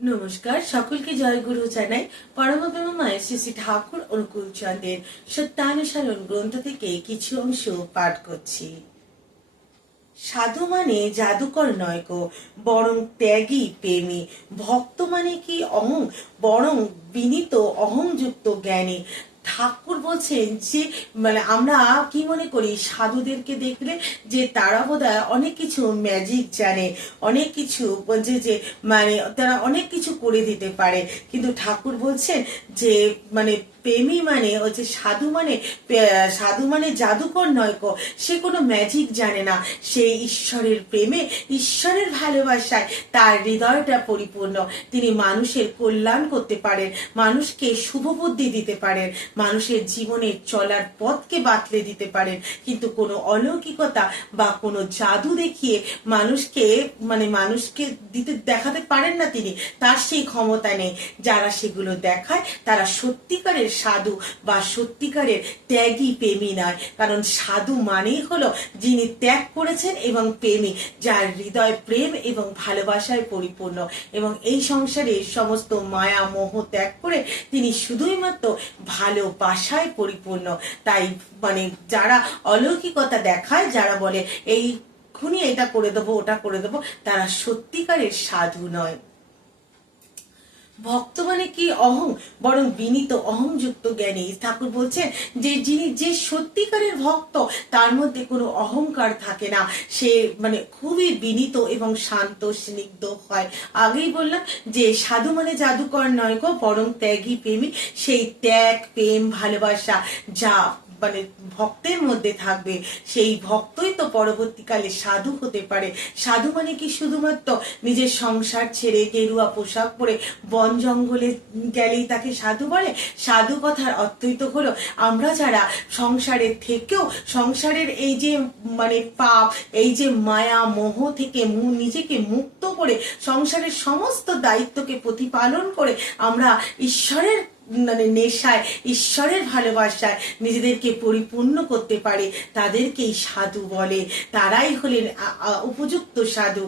নমস্কার, সকলকে জয় গুরু জানাই। পরমপ্রেম মায়ের শ্রী শ্রী ঠাকুর অনুকূল চন্দ্রের সত্যানুসরণ গ্রন্থ থেকে কিছু অংশ পাঠ করছি। সাধু মানে জাদুকর নয় গো, বরং ত্যাগী প্রেমী। ভক্ত মানে কি অহং, বরং বিনীত অহংযুক্ত জ্ঞানী। ঠাকুর বলছেন যে আমরা কি মনে করি সাধুদেরকে দেখলে যে তারা বোধহয় অনেক কিছু ম্যাজিক জানে, অনেক কিছু বলছে যে তারা অনেক কিছু করে দিতে পারে। কিন্তু ঠাকুর বলছেন যে প্রেমী মানে হচ্ছে সাধু মানে জাদুকর নয় গো, সে কোনো ম্যাজিক জানে না। সে ঈশ্বরের প্রেমে, ঈশ্বরের ভালোবাসায় তার হৃদয়টা পরিপূর্ণ। তিনি মানুষের কল্যাণ করতে পারেন, মানুষকে শুভ বুদ্ধি দিতে পারেন, মানুষের জীবনে চলার পথকে বাতলে দিতে পারেন। কিন্তু কোনো অলৌকিকতা বা কোনো জাদু দেখিয়ে মানুষকে দেখাতে পারেন না তিনি। তার সেই ক্ষমতা নেই। যারা সেগুলো দেখায় তারা সত্যিকারের সাধু বা সত্যিকারের ত্যাগী প্রেমী নয়। কারণ সাধু মানেই হলো যিনি ত্যাগ করেছেন এবং প্রেমী, যার হৃদয় প্রেম এবং ভালোবাসায় পরিপূর্ণ এবং এই সংসারে সমস্ত মায়া মোহ ত্যাগ করে তিনি শুধুই মাত্র ভালোবাসায় পরিপূর্ণ। তাই যারা অলৌকিকতা দেখায়, যারা বলে এই খুনি এটা করে দেবো ওটা করে দেবো, তারা সত্যিকারের সাধু নয়। ভক্ত মানে কি অহং, বরং বিনীত অহংযুক্ত জ্ঞানী। ঠাকুর বলছেন যে সত্যিকারের ভক্ত তার মধ্যে কোনো অহংকার থাকে না। সে খুবই বিনীত এবং শান্ত স্নিগ্ধ হয়। আগেই বললাম যে সাধু মানে জাদুকর নয় গো, বরং ত্যাগী প্রেমী। সেই ত্যাগ প্রেম ভালোবাসা যা ভক্তের মধ্যে থাকবে, সেই ভক্তই তো পরবর্তীকালে সাধু হতে পারে। সাধু মানে কি শুধুমাত্র নিজের সংসার ছেড়ে গেরুয়া পোশাক পরে বন জঙ্গলে গেলেই তাকে সাধু বলে? সাধু কথার অর্থই তো হলো আমরা যারা সংসারের থেকেও সংসারের এই যে পাপ, এই যে মায়া মোহ থেকে নিজেকে মুক্ত করে সংসারের সমস্ত দায়িত্বকে প্রতিপালন করে আমরা ঈশ্বরের নেশায়, ঈশ্বরের ভালোবাসায় নিজেদেরকে পরিপূর্ণ করতে পারে, তাদেরকেই সাধু বলে। তারাই হলেন উপযুক্ত সাধু।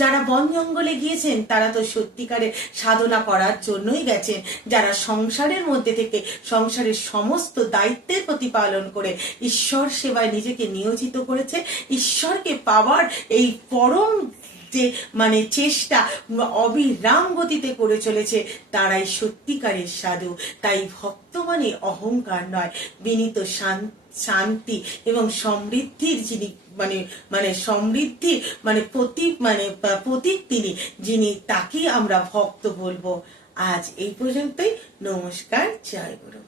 যারা বন জঙ্গলে গিয়েছেন তারা তো সত্যিকারের সাধনা করার জন্যই গেছেন। যারা সংসারের মধ্যে থেকে সংসারের সমস্ত দায়িত্বের প্রতিপালন করে ঈশ্বর সেবায় নিজেকে নিয়োজিত করেছে, ঈশ্বরকে পাওয়ার এই পরম যে চেষ্টা অবিরাম গতিতে করে চলেছে, তারাই সত্যিকারের সাধু। তাই ভক্ত মানে অহংকার নয়, বিনীত শান্তি এবং সমৃদ্ধির যিনি সমৃদ্ধির প্রতীক তিনি, যিনি তাকেই আমরা ভক্ত বলবো। আজ এই পর্যন্তই। নমস্কার, জয় গুরু।